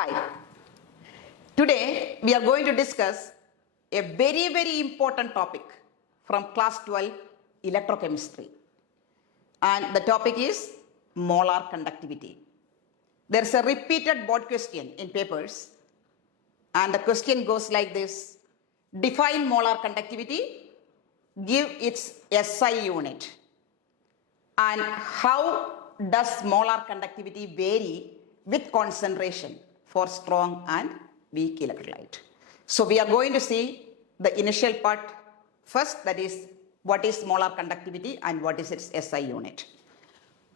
Hi. Today we are going to discuss a very important topic from class 12 electrochemistry, and the topic is molar conductivity. There is a repeated board question in papers, and the question goes like this: define molar conductivity, give its SI unit, and how does molar conductivity vary with concentration for strong and weak electrolyte. So we are going to see the initial part first, that is what is molar conductivity and what is its SI unit.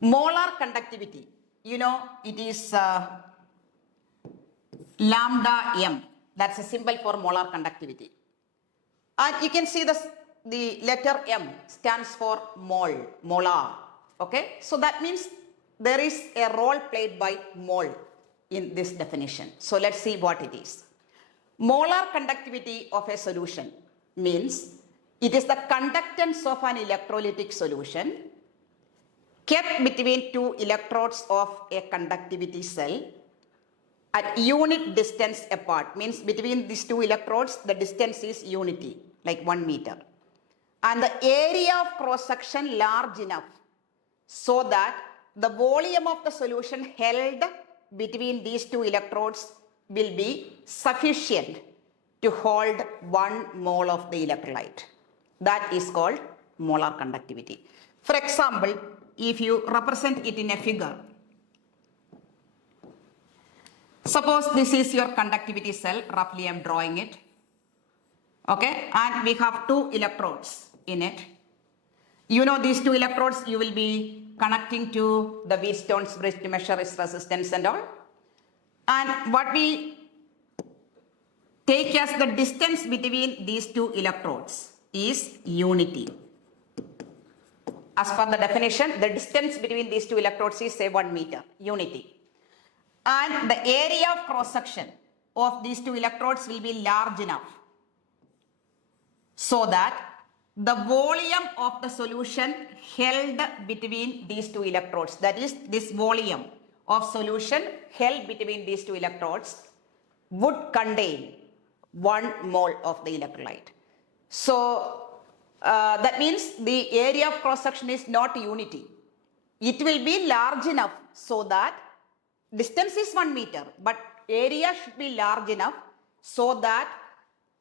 Molar conductivity, it is lambda m. That's a symbol for molar conductivity. And you can see the letter M stands for molar. Okay, so that means there is a role played by mole in this definition. So let's see what it is. Molar conductivity of a solution means it is the conductance of an electrolytic solution kept between two electrodes of a conductivity cell at unit distance apart. Means between these two electrodes the distance is unity, like 1 meter, and the area of cross section large enough so that the volume of the solution held between these two electrodes will be sufficient to hold 1 mole of the electrolyte. That is called molar conductivity. For example, if you represent it in a figure, suppose this is your conductivity cell, roughly I am drawing it. Okay, and we have 2 electrodes in it. These 2 electrodes you will be connecting to the Wheatstone's bridge to measure its resistance and all. And what we take as the distance between these 2 electrodes is unity. As per the definition, the distance between these 2 electrodes is say 1 meter, unity. And the area of cross section of these 2 electrodes will be large enough so that the volume of the solution held between these 2 electrodes, that is, this volume of solution held between these 2 electrodes would contain 1 mole of the electrolyte. So that means the area of cross section is not unity. It will be large enough so that distance is 1 meter, but area should be large enough so that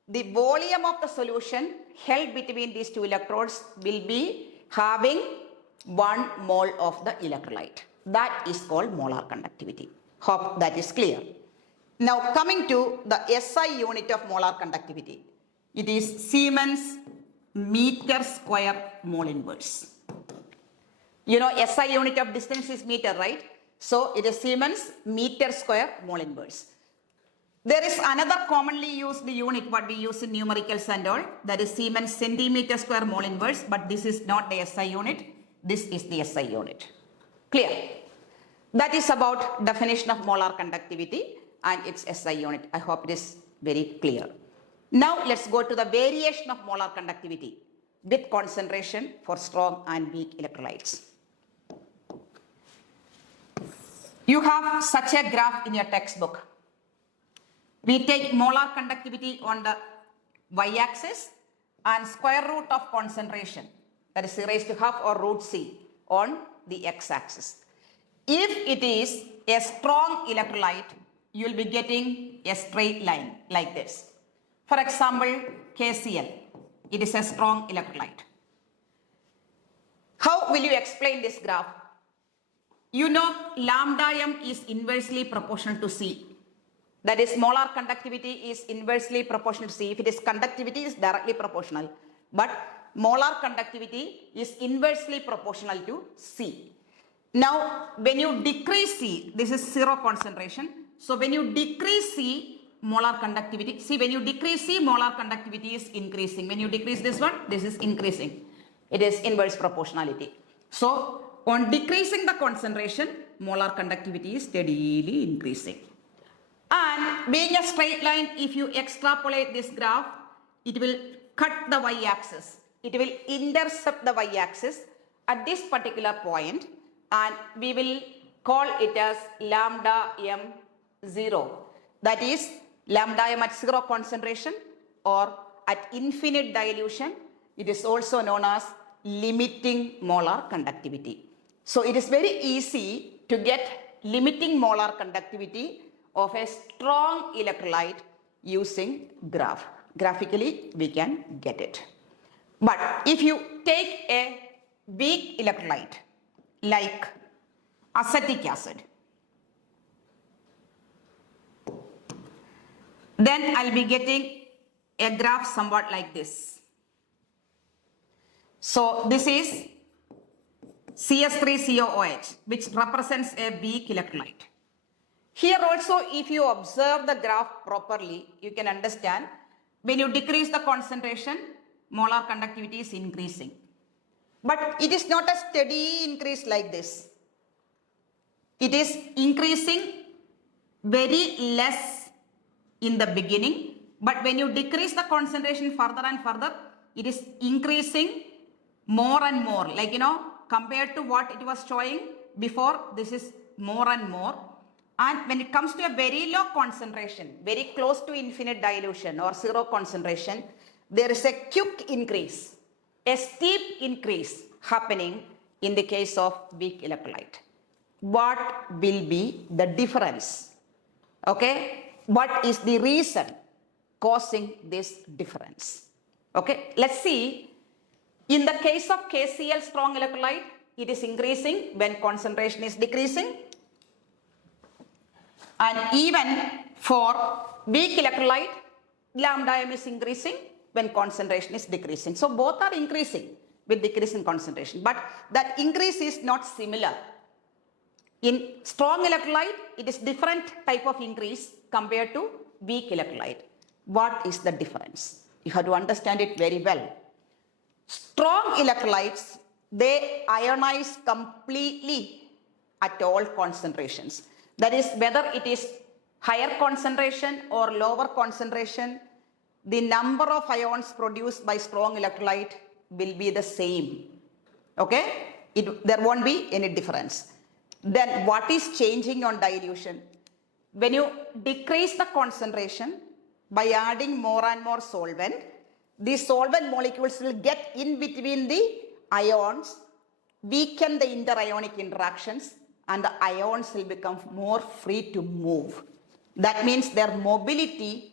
the volume of the solution held between these 2 electrodes will be having 1 mole of the electrolyte. That is called molar conductivity. Hope that is clear. Now coming to the SI unit of molar conductivity. It is Siemens meter square mole inverse. SI unit of distance is meter, right? So it is Siemens meter square mole inverse. There is another commonly used unit what we use in numericals and all, that is Siemens centimeter square mole inverse, but this is not the SI unit, this is the SI unit. Clear? That is about definition of molar conductivity and its SI unit. I hope it is very clear. Now let's go to the variation of molar conductivity with concentration for strong and weak electrolytes. You have such a graph in your textbook. We take molar conductivity on the y-axis and square root of concentration, that is e raised to half or root c, on the x-axis. If it is a strong electrolyte, you will be getting a straight line like this. For example, KCl, it is a strong electrolyte. How will you explain this graph? Lambda m is inversely proportional to C. That is, molar conductivity is inversely proportional to C. If it is conductivity, it is directly proportional. But molar conductivity is inversely proportional to C. Now, when you decrease C, this is 0 concentration. So, when you decrease C, molar conductivity, when you decrease C, molar conductivity is increasing. When you decrease this one, this is increasing. It is inverse proportionality. So, on decreasing the concentration, molar conductivity is steadily increasing. And being a straight line, if you extrapolate this graph, it will cut the y-axis. It will intercept the y-axis at this particular point, and we will call it as lambda m 0. That is lambda m at 0 concentration or at infinite dilution. It is also known as limiting molar conductivity. So it is very easy to get limiting molar conductivity of a strong electrolyte using graph. Graphically, we can get it. But if you take a weak electrolyte like acetic acid, then I'll be getting a graph somewhat like this. So this is CS3COOH, which represents a weak electrolyte. Here also, if you observe the graph properly, you can understand when you decrease the concentration, molar conductivity is increasing. But it is not a steady increase like this. It is increasing very less in the beginning, but when you decrease the concentration further and further, it is increasing more and more. Like, compared to what it was showing before, this is more and more. And when it comes to a very low concentration, very close to infinite dilution or 0 concentration, there is a quick increase, a steep increase happening in the case of weak electrolyte. What will be the difference? Okay, what is the reason causing this difference? Okay, let's see. In the case of KCl strong electrolyte, it is increasing when concentration is decreasing. And even for weak electrolyte, lambda m is increasing when concentration is decreasing. So both are increasing with decrease in concentration, but that increase is not similar. In strong electrolyte, it is different type of increase compared to weak electrolyte. What is the difference? You have to understand it very well. Strong electrolytes, they ionize completely at all concentrations. That is, whether it is higher concentration or lower concentration, the number of ions produced by strong electrolyte will be the same. Okay? There won't be any difference. Then what is changing on dilution? When you decrease the concentration by adding more and more solvent, the solvent molecules will get in between the ions, weaken the interionic interactions, and the ions will become more free to move. That means their mobility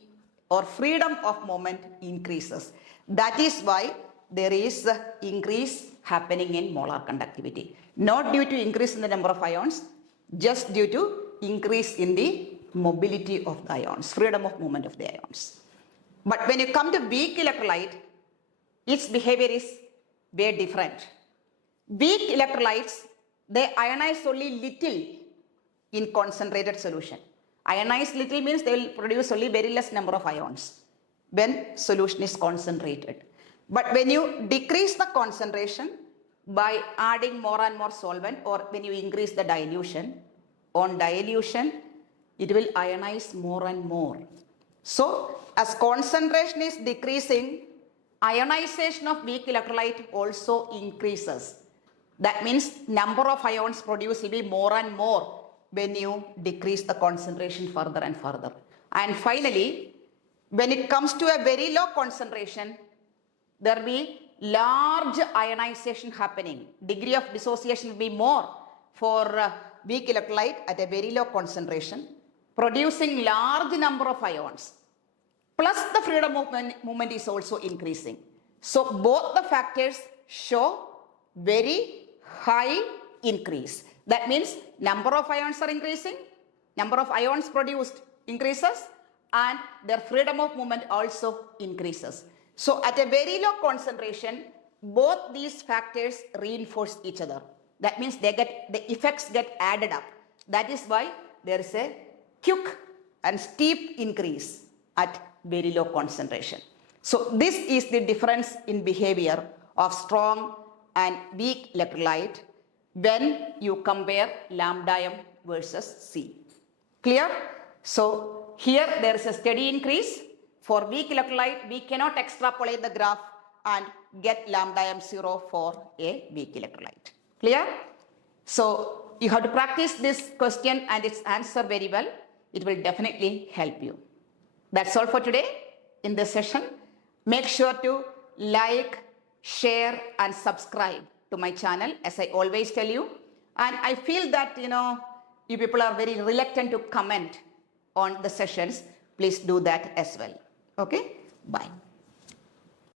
or freedom of movement increases. That is why there is an increase happening in molar conductivity. Not due to increase in the number of ions, just due to increase in the mobility of the ions, freedom of movement of the ions. But when you come to weak electrolyte, its behavior is very different. Weak electrolytes, they ionize only little in concentrated solution. Ionize little means they will produce only very less number of ions when solution is concentrated. But when you decrease the concentration by adding more and more solvent, or when you increase the dilution, on dilution, it will ionize more and more. So, as concentration is decreasing, ionization of weak electrolyte also increases. That means number of ions produced will be more and more when you decrease the concentration further and further. And finally, when it comes to a very low concentration, there will be large ionization happening. Degree of dissociation will be more for weak electrolyte at a very low concentration, producing large number of ions. Plus the freedom of movement is also increasing. So both the factors show very high increase. That means number of ions are increasing, number of ions produced increases, and their freedom of movement also increases. So at a very low concentration, both these factors reinforce each other. That means the effects get added up. That is why there is a quick and steep increase at very low concentration. So this is the difference in behavior of strong and weak electrolyte when you compare lambda m versus C. Clear? So here there is a steady increase. For weak electrolyte, we cannot extrapolate the graph and get lambda m 0 for a weak electrolyte. Clear? So you have to practice this question and its answer very well. it will definitely help you. That's all for today in this session. Make sure to like, share and subscribe to my channel, as I always tell you. And I feel that, you people are very reluctant to comment on the sessions. Please do that as well. Okay? Bye.